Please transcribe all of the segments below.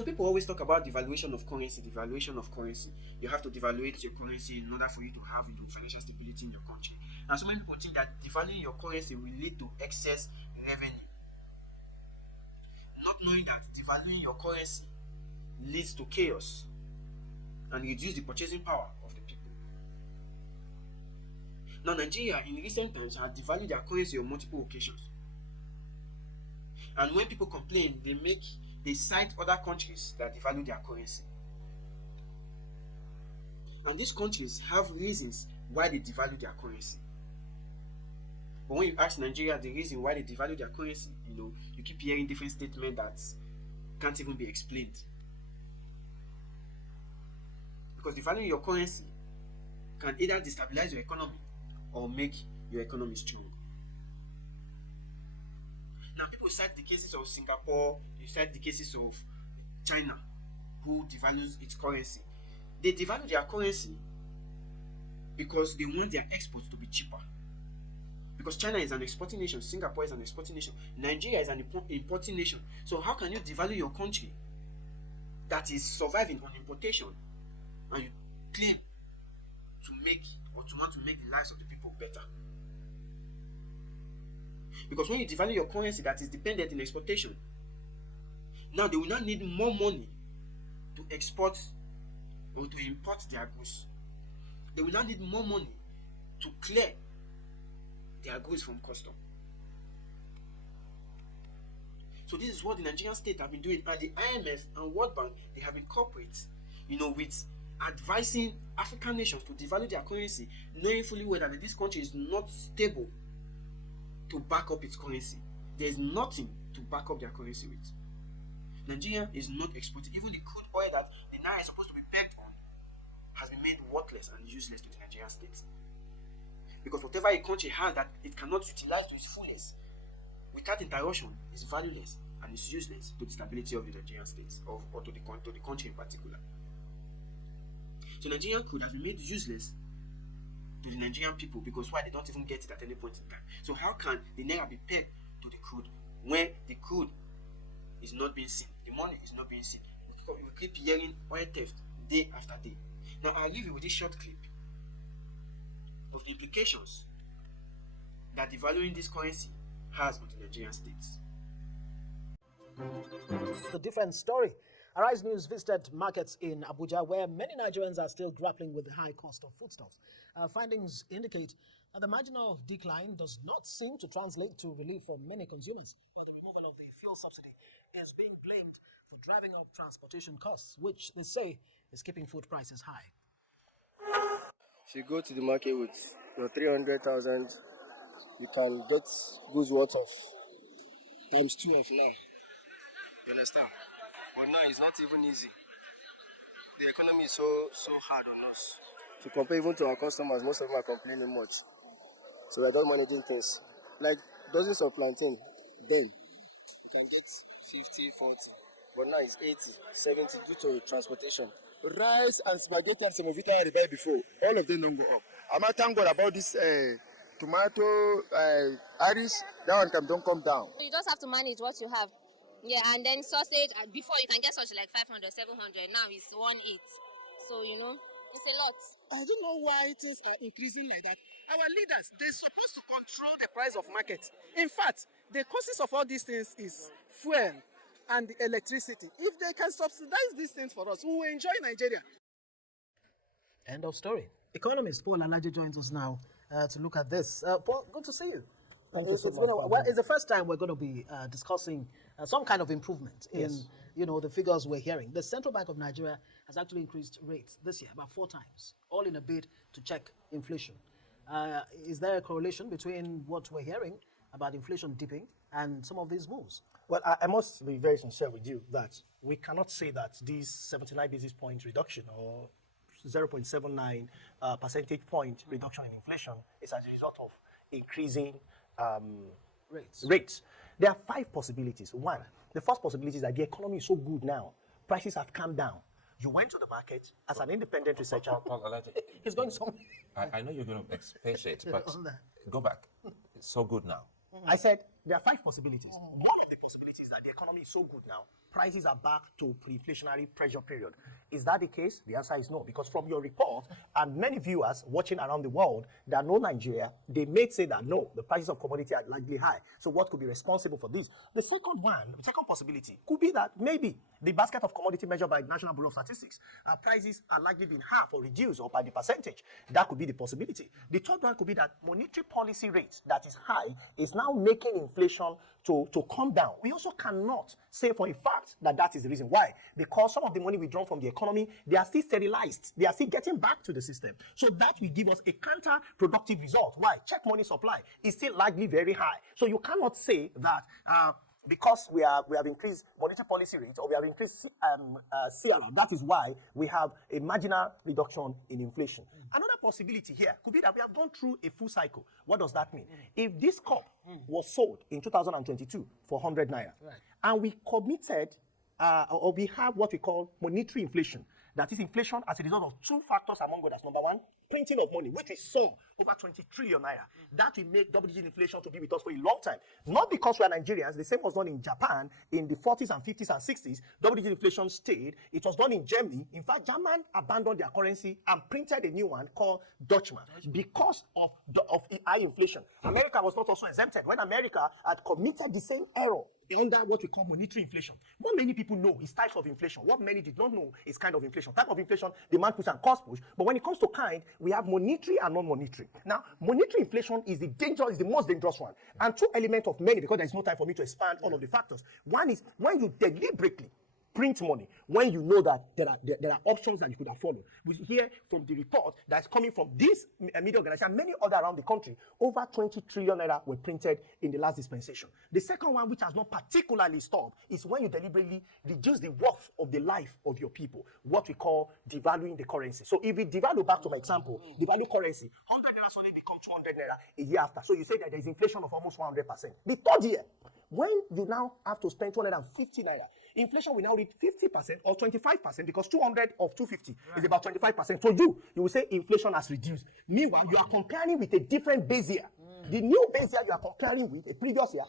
So people always talk about devaluation of currency, devaluation of currency. You have to devaluate your currency in order for you to have financial stability in your country. And so many people think that devaluing your currency will lead to excess revenue, not knowing that devaluing your currency leads to chaos and reduce the purchasing power of the people. Now, Nigeria in recent times has devalued their currency on multiple occasions. And when people complain, they cite other countries that devalue their currency. And these countries have reasons why they devalue their currency. But when you ask Nigeria the reason why they devalue their currency, you keep hearing different statements that can't even be explained. Because devaluing your currency can either destabilize your economy or make your economy strong. Now, people cite the cases of Singapore, they cite the cases of China, who devalues its currency. They devalue their currency because they want their exports to be cheaper. Because China is an exporting nation, Singapore is an exporting nation, Nigeria is an importing nation. So how can you devalue your country that is surviving on importation and you claim to want to make the lives of the people better? Because when you devalue your currency that is dependent in exportation, now they will not need more money to export or to import their goods. They will not need more money to clear their goods from custom. So this is what the Nigerian state have been doing, and the IMF and World Bank, they have incorporated, with advising African nations to devalue their currency, knowing fully well that this country is not stable to back up its currency. There is nothing to back up their currency with. Nigeria is not exporting. Even the crude oil that the naira is supposed to be pegged on has been made worthless and useless to the Nigerian state. Because whatever a country has that it cannot utilize to its fullest, without interruption, is valueless and is useless to the stability of the Nigerian state or to the country in particular. So Nigerian crude has been made useless to the Nigerian people because why? They don't even get it at any point in time. So how can the naira be pegged to the crude when the crude is not being seen? The money is not being seen. We keep hearing oil theft day after day. Now I'll leave you with this short clip of the implications that devaluing this currency has on the Nigerian states. A different story. Arise News visited markets in Abuja where many Nigerians are still grappling with the high cost of foodstuffs. Findings indicate that the marginal decline does not seem to translate to relief for many consumers, while the removal of the fuel subsidy is being blamed for driving up transportation costs, which they say is keeping food prices high. If you go to the market with your 300,000, you can get goods worth of times 2 of now. You understand? But now it's not even easy. The economy is so hard on us. To compare even to our customers, most of them are complaining much. So we're not managing things. Like dozens of plantain, then you can get 50, 40. But now it's 80, 70 due to transportation. Rice and spaghetti and some of it I had buy before. All of them don't go up. I'm not thank God about this tomato, Irish, that one don't come down. You just have to manage what you have. Yeah, and then sausage, before you can get sausage like 500, 700, now it's 1.8. So, it's a lot. I don't know why things are increasing like that. Our leaders, they're supposed to control the price of market. In fact, the causes of all these things is fuel and the electricity. If they can subsidize these things for us, we will enjoy Nigeria. End of story. Economist Paul Alaji joins us now to look at this. Paul, good to see you. Thank you so much. Well, it's the first time we're going to be discussing some kind of improvement in, the figures we're hearing. The Central Bank of Nigeria has actually increased rates this year about 4 times, all in a bid to check inflation. Is there a correlation between what we're hearing about inflation dipping and some of these moves? Well, I must be very sincere with you that we cannot say that this 79 basis point reduction or 0.79 percentage point reduction in inflation is as a result of increasing rates. There are 5 possibilities. One, the first possibility is that the economy is so good now, prices have calmed down. You went to the market as an independent researcher. He's going somewhere. I know you're going to expatiate, but go back. It's so good now. I said there are 5 possibilities. One of the possibilities is that the economy is so good now, prices are back to pre-inflationary pressure period. Is that the case? The answer is no, because from your report and many viewers watching around the world that know Nigeria, they may say that no, the prices of commodity are likely high. So what could be responsible for this? The second possibility could be that maybe the basket of commodity measured by the National Bureau of Statistics, prices are likely being half or reduced or by the percentage. That could be the possibility. The third one could be that monetary policy rate that is high is now making inflation to come down. We also cannot say for a fact that that is the reason. Why? Because some of the money withdrawn from the economy, they are still sterilized. They are still getting back to the system. So that will give us a counterproductive result. Why? Check money supply is still likely very high. So you cannot say that because we have increased monetary policy rate or we have increased CRR, that is why we have a marginal reduction in inflation. Another possibility here could be that we have gone through a full cycle. What does that mean? If this cup was sold in 2022 for 100 naira, and we committed or we have what we call monetary inflation, that is inflation as a result of two factors among others. Number one, printing of money, which we saw over 20 trillion naira. That will make double-digit inflation to be with us for a long time. Not because we are Nigerians. The same was done in Japan in the 40s and 50s and 60s. Double-digit inflation stayed. It was done in Germany. In fact, Germany abandoned their currency and printed a new one called Deutschmark because of high inflation. America was not also exempted. When America had committed the same error under what we call monetary inflation. What many people know is types of inflation. What many did not know is kind of inflation. Type of inflation, demand push and cost push. But when it comes to kind, we have monetary and non-monetary. Now, monetary inflation is the most dangerous one. And two elements of many, because there is no time for me to expand all of the factors. One is when you deliberately print money, when you know that there are options that you could have followed. We hear from the report that's coming from this media organization and many other around the country, over 20 trillion naira were printed in the last dispensation. The second one, which has not particularly stopped, is when you deliberately reduce the worth of the life of your people, what we call devaluing the currency. So if we devalue, back to my example, devalue currency, 100 naira suddenly become 200 naira a year after. So you say that there is inflation of almost 100%. The third year, when you now have to spend 250 naira, inflation will now reach 50% or 25% because 200 of 250 is about 25%. So you will say inflation has reduced. Meanwhile, you are comparing with a different base year. The new base year you are comparing with a previous year,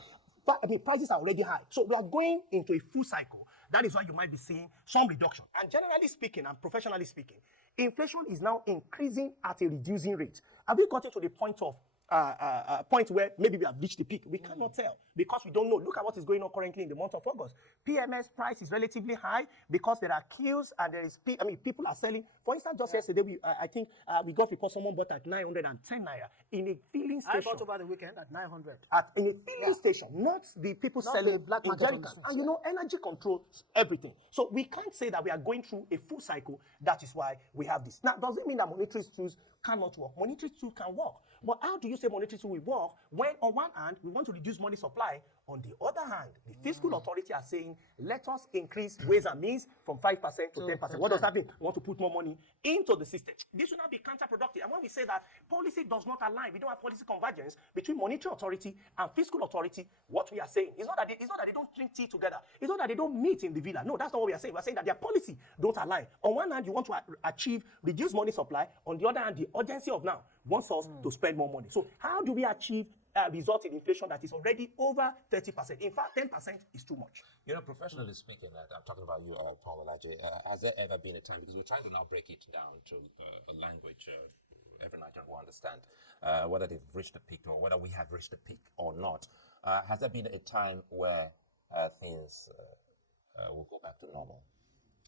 prices are already high. So we are going into a full cycle. That is why you might be seeing some reduction. And generally speaking and professionally speaking, inflation is now increasing at a reducing rate. Have we gotten to the point of point where maybe we have reached the peak? We cannot tell because we don't know. Look at what is going on currently in the month of August. PMS price is relatively high because there are queues and there is, people are selling. For instance, just yesterday, I think we got report someone bought at 910 naira in a filling station. I bought over the weekend at 900. In a filling station, not the people Not selling the black in market on jerrycans. the streets, And you know, energy controls everything. So we can't say that we are going through a full cycle. That is why we have this. Now, does it mean that monetary tools cannot work? Monetary tools can work. But how do you say monetary tool will work when on one hand, we want to reduce money supply? On the other hand, the fiscal authority are saying, let us increase ways and means from 5% to 10%. What does that mean? We want to put more money into the system. This will not be counterproductive. And when we say that policy does not align, we don't have policy convergence between monetary authority and fiscal authority, what we are saying is not that they don't drink tea together. It's not that they don't meet in the villa. No, that's not what we are saying. We are saying that their policy don't align. On one hand, you want to achieve reduced money supply. On the other hand, the urgency of now wants us to spend more money. So how do we achieve result in inflation that is already over 30%? In fact, 10% is too much. You know, professionally speaking, I'm talking about you, Paul Olaje, has there ever been a time, because we're trying to now break it down to a language every Nigerian will understand, whether they've reached the peak or whether we have reached the peak or not. Has there been a time where things will go back to normal?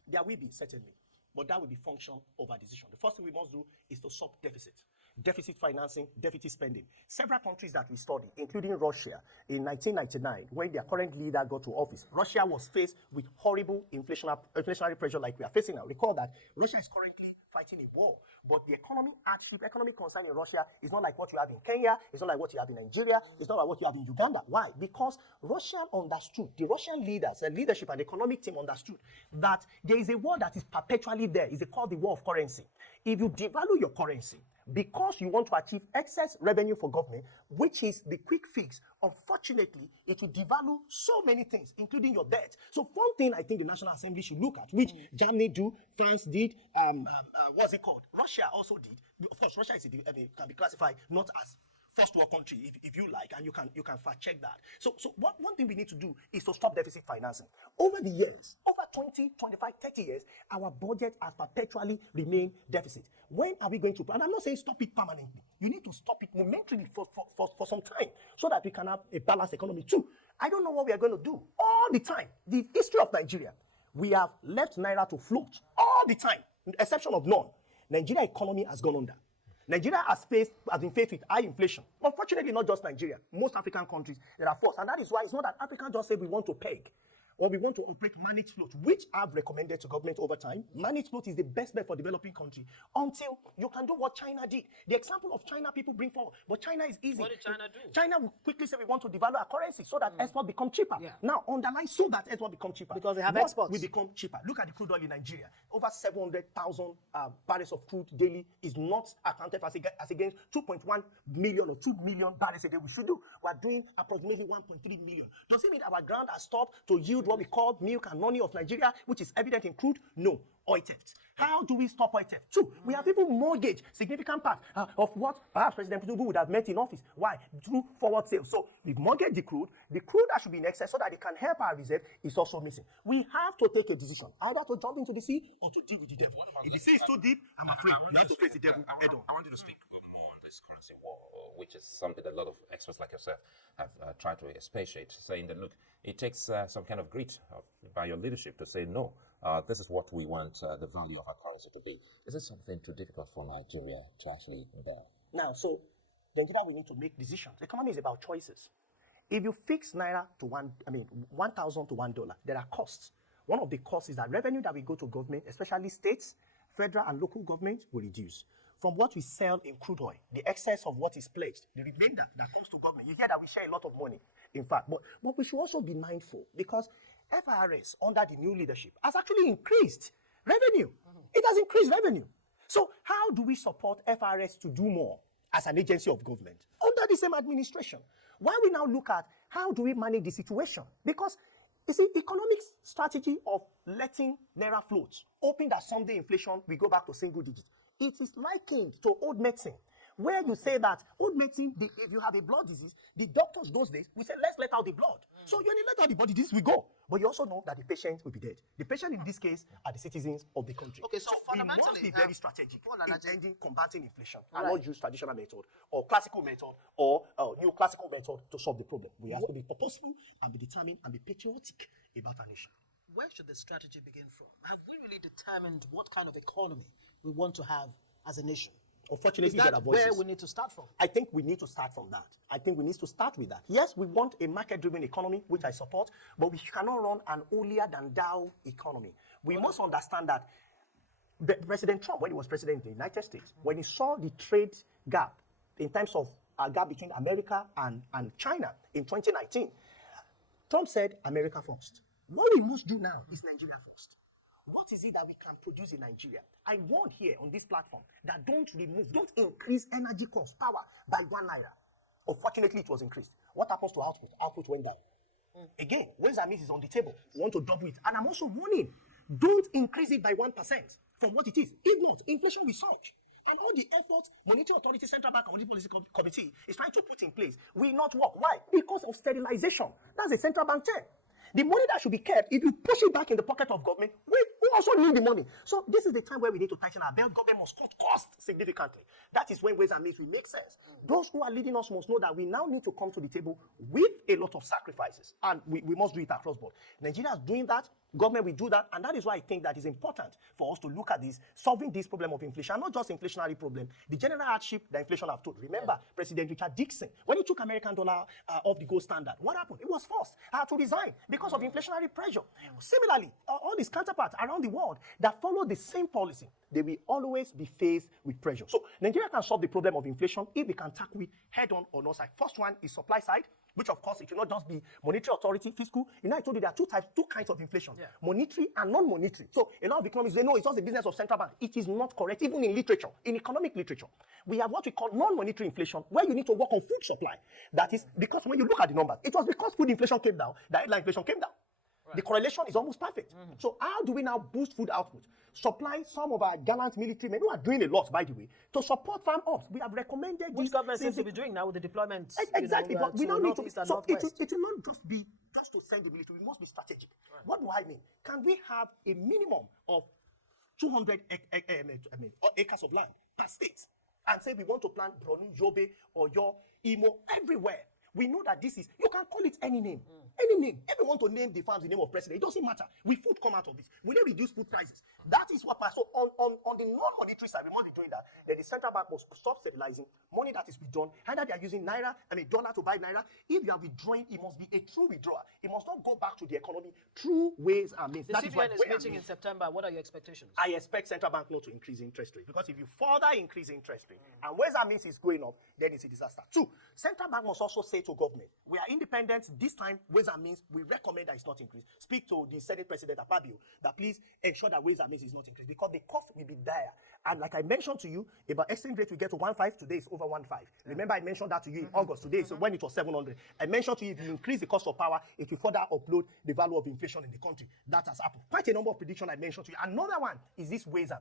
There will be, certainly. But that will be function of our decision. The first thing we must do is to stop deficit. Deficit financing, deficit spending. Several countries that we study, including Russia, in 1999, when their current leader got to office, Russia was faced with horrible inflationary pressure like we are facing now. Recall that Russia is currently fighting a war, but the economic concern in Russia is not like what you have in Kenya, it's not like what you have in Nigeria, it's not like what you have in Uganda. Why? Because Russia understood, the Russian leaders, the leadership and the economic team understood that there is a war that is perpetually there. It's called the war of currency. If you devalue your currency, because you want to achieve excess revenue for government, which is the quick fix, unfortunately, it will devalue so many things, including your debt. So one thing I think the National Assembly should look at, which Germany do, France did, what's it called? Russia also did. Of course, Russia can be classified not as first world country, if you like, and you can fact check that. So one thing we need to do is to stop deficit financing. Over the years, over 20, 25, 30 years, our budget has perpetually remained deficit. When are we going to, and I'm not saying stop it permanently, you need to stop it momentarily for some time so that we can have a balanced economy too. I don't know what we are going to do all the time. The history of Nigeria, we have left Naira to float all the time, exception of none. Nigeria economy has gone under. Nigeria has been faced with high inflation. Unfortunately, not just Nigeria. Most African countries, there are forced. And that is why it's not that Africa just say we want to peg or we want to operate managed float, which I've recommended to government over time. Managed float is the best bet for developing country until you can do what China did. The example of China people bring forward, but China is easy. What did China do? China will quickly say we want to devalue our currency so that export become cheaper. Yeah. Now, underline so that export become cheaper. Because they have What exports. will become cheaper. Look at the crude oil in Nigeria. Over 700,000 barrels of crude daily is not accounted for as against 2.1 million or 2 million barrels a day we should do. We are doing approximately 1.3 million. Does it mean our ground has stopped to yield what we call milk and honey of Nigeria, which is evident in crude? No. Oil theft. How do we stop oil theft? Two, we have even mortgaged significant part of what perhaps President Tinubu would have met in office. Why? Through forward sales. So we've mortgaged the crude that should be in excess so that it can help our reserve is also missing. We have to take a decision, either to jump into the sea or to deal with the devil. If the sea is too deep, I'm afraid you have to face the devil head on. I want you to speak more on this currency war, which is something that a lot of experts like yourself have tried to expatiate, saying that, look, it takes some kind of grit by your leadership to say, no, this is what we want the value of our currency to be. Is it something too difficult for Nigeria to actually bear? Now, so Nigeria, we need to make decisions. The economy is about choices. If you fix Naira to 1,000 to $1, there are costs. One of the costs is that revenue that we go to government, especially states, federal and local government, will reduce. From what we sell in crude oil, the excess of what is pledged, the remainder that comes to government, you hear that we share a lot of money, in fact. But we should also be mindful because FRS, under the new leadership, has actually increased revenue. It has increased revenue. So how do we support FRS to do more as an agency of government under the same administration? Why we now look at how do we manage the situation? Because you see, economic strategy of letting Naira float, hoping that someday inflation will go back to single digits, it is likened to old medicine, where you say that old medicine, if you have a blood disease, the doctors those days will say, let's let out the blood. So you only let out the body, this will go. But you also know that the patient will be dead. The patient in this case are the citizens of the country. Okay, so we must fundamentally, be very strategic in ending combating inflation and Right. not use traditional method or classical method or new classical method to solve the problem. We have to be purposeful and be determined and be patriotic about our nation. Where should the strategy begin from? Have we really determined what kind of economy we want to have as a nation? Unfortunately, Is there that are voices. where we need to start from? I think we need to start from that. I think we need to start with that. Yes, we want a market-driven economy, which I support, but we cannot run an holier-than-thou economy. We must understand that President Trump, when he was president of the United States, when he saw the trade gap in terms of a gap between America and China in 2019, Trump said, America first. What we must do now is Nigeria first. What is it that we can produce in Nigeria? I warned here on this platform that don't increase energy cost, power by ₦1. Unfortunately, it was increased. What happens to output? Output went down. Again, ways and means is on the table. We want to double it. And I'm also warning, don't increase it by 1% from what it is. If not, inflation will surge. And all the efforts Monetary Authority, Central Bank, and Monetary Policy Committee is trying to put in place will not work. Why? Because of sterilization. That's a central bank term. The money that should be kept, if you push it back in the pocket of government, we also need the money. So this is the time where we need to tighten our belt. Government must cut costs significantly. That is when ways and means will make sense. Those who are leading us must know that we now need to come to the table with a lot of sacrifices. And we must do it across board. Nigeria is doing that. Government will do that. And that is why I think that is important for us to look at this, solving this problem of inflation, not just inflationary problem, the general hardship that inflation have told. Remember, President Richard Nixon, when he took American dollar off the gold standard, what happened? He was forced to resign because of inflationary pressure. Similarly, all these counterparts around the world that follow the same policy, they will always be faced with pressure. So Nigeria can solve the problem of inflation if we can tackle it head on our side. First one is supply side, which of course it will not just be monetary authority, fiscal. You know, I told you there are two kinds of inflation, monetary and non-monetary. So a lot of economists, they know it's just the business of central bank. It is not correct, even in literature, in economic literature. We have what we call non-monetary inflation, where you need to work on food supply. That is because when you look at the numbers, it was because food inflation came down, that headline inflation came down. The correlation is almost perfect. So how do we now boost food output? Supply some of our gallant military men who are doing a lot, by the way, to support farm ops. We have recommended Which this. government seems to be doing now with the deployment. Exactly, but we don't need to. Northeast and So it Northwest. will not just be just to send the military. We must be strategic. What do I mean? Can we have a minimum of 200 acres of land per state and say we want to plant Borno, Yobe, or your Imo everywhere? We know that this is, you can call it any name. Any name. If you want to name the farms the name of president, it doesn't matter. Will food come out of this? Will they reduce food prices? That is what so on the non-monetary side, we must be doing that. Then the central bank must stop stabilizing money that is withdrawn. Either they are using dollar to buy naira. If you are withdrawing, it must be a true withdrawal. It must not go back to the economy through ways and means. The CBN is meeting in September. What are your expectations? I expect central bank not to increase interest rate, because if you further increase interest rate and ways and means is going up, then it's a disaster. Two, central bank must also say to government, we are independent this time. Ways and means, we recommend that it's not increased. Speak to the Senate President Akpabio that please ensure that ways and means is not increased, because the cost will be dire. And like I mentioned to you, about exchange rate we get to 1.5, today is over 1.5. Remember, I mentioned that to you in August. Today is when it was 700. I mentioned to you, if you increase the cost of power, it will further upload the value of inflation in the country. That has happened. Quite a number of predictions I mentioned to you. Another one is this ways and